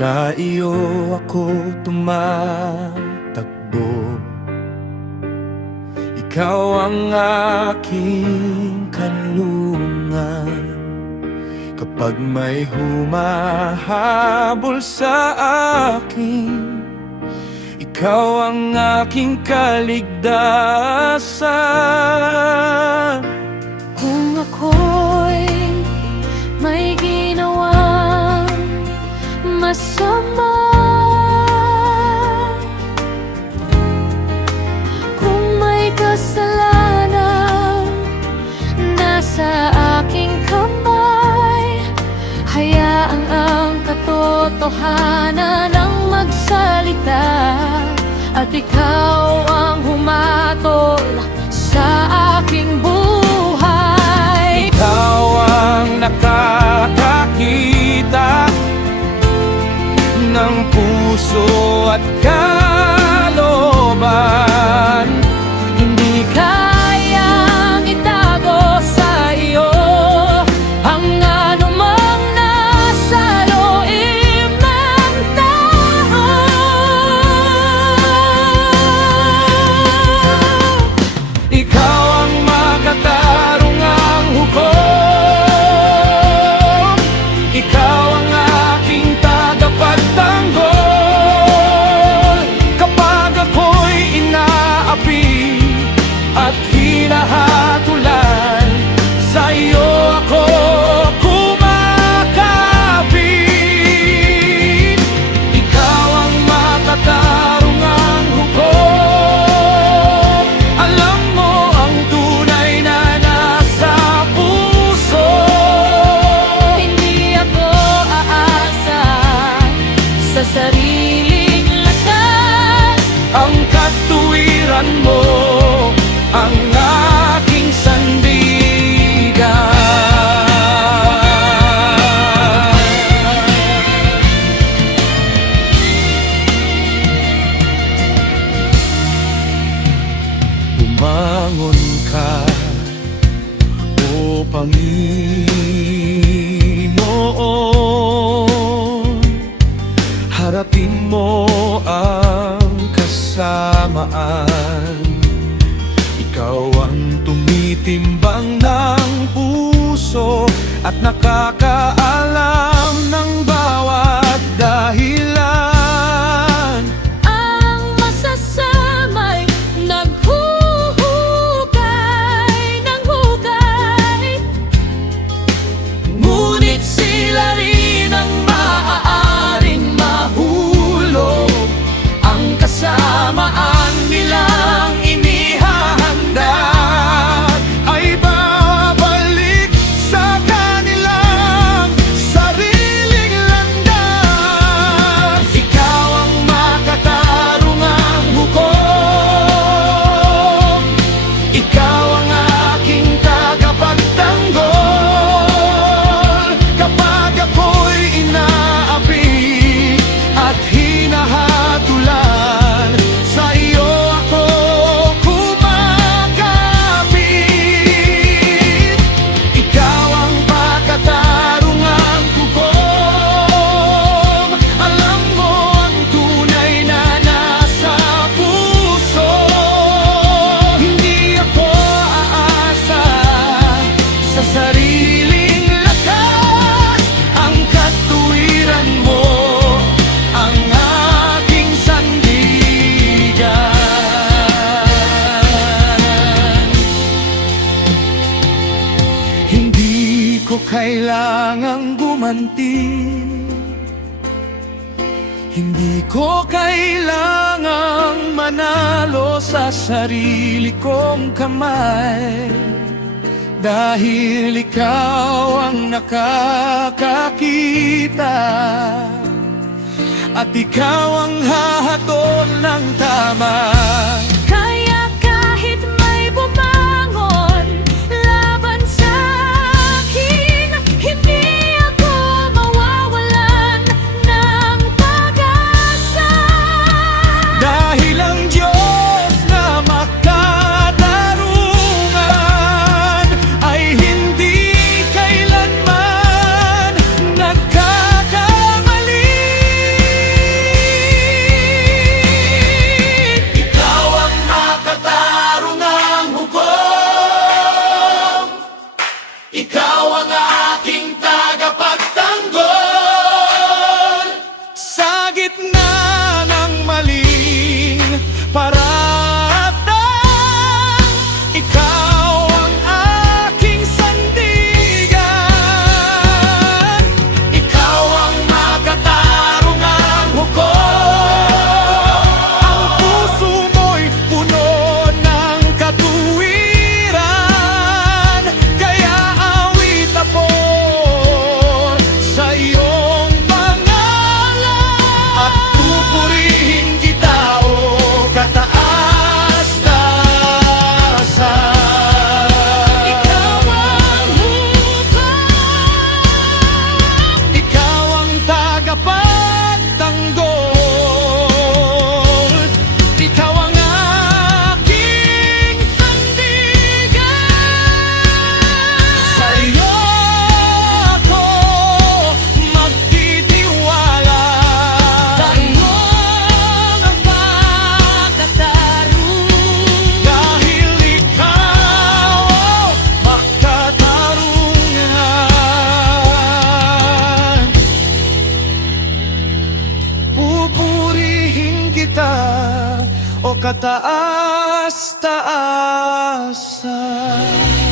Sa iyo ako tumatakbo, ikaw ang aking kanlungan. Kapag may humahabol sa akin, ikaw ang aking kaligtasan. Kung ako'y may ginawang masama, kung may kasalanan nasa aking kamay, hayaan ang katotohanan ang magsalita, at ikaw ang humatol sa aking buhay. Ikaw ang nakakakita ng puso at kalooban. Hindi kayang itago sa iyo ang anumang nasa loob ng tao. Ikaw ang makatarungang hukom, ikaw ang aking tagapagtanggol. Kapag ako'y inaapi at hinahatulan, sa iyo ako kumakapit. Ikaw ang makatarungang hukom, alam mo ang tunay na nasa puso. Hindi ako aasa sa sariling lakas, Ang katuwiran mo ang aking sandigan. Bumangon ka, O Panginoon. Harapin mo ang kasamaan. Ikaw ang tumitimbang ng puso at nakakaalam ng bawat dahilan. ang masasamay naghuhukay ng hukay, Ngunit sila rin ang maaaring mahulog. Ang kasamaan nilang inihahanda ay babalik sa kanilang sariling landas. Ikaw ang makatarungang hukom, ikaw ang aking tagapagtanggol. Kapag ako'y inaapi at hinahatulan, sa iyo ako kumakapit. Ikaw ang pakatarungang hukom, alam mo ang tunay na nasa puso. Hindi ako aasa sa sariling lakas, ang katuwiran mo ang aking sandigan. Hindi ko kailangang gumanti, hindi ko kailangang manalo sa sarili kong kamay, dahil ikaw ang nakakakita at ikaw ang hahatol ng tama. kaya kahit may bumangon laban sa akin, hindi ako mawawalan ng pag-asa. Dahil ang Diyos na makatarungan ay hindi kailanman nagkakamali. paratang ikaw ang aking sandigan. Ikaw ang makatarungang hukom. Ang puso mo'y puno ng katuwiran, kaya awit ako sa iyong pangalan. At pupurihin kita, o kataas-taasan. Ikaw ang hukom. Ikaw ang tagapagtanggol. Ikaw ang aking sandigan. Sa iyo ako magtitiwala. Sa iyong ang pagkatarungan. Dahil ikaw makatarungan. Pupurihin kita, o kataas-taasan.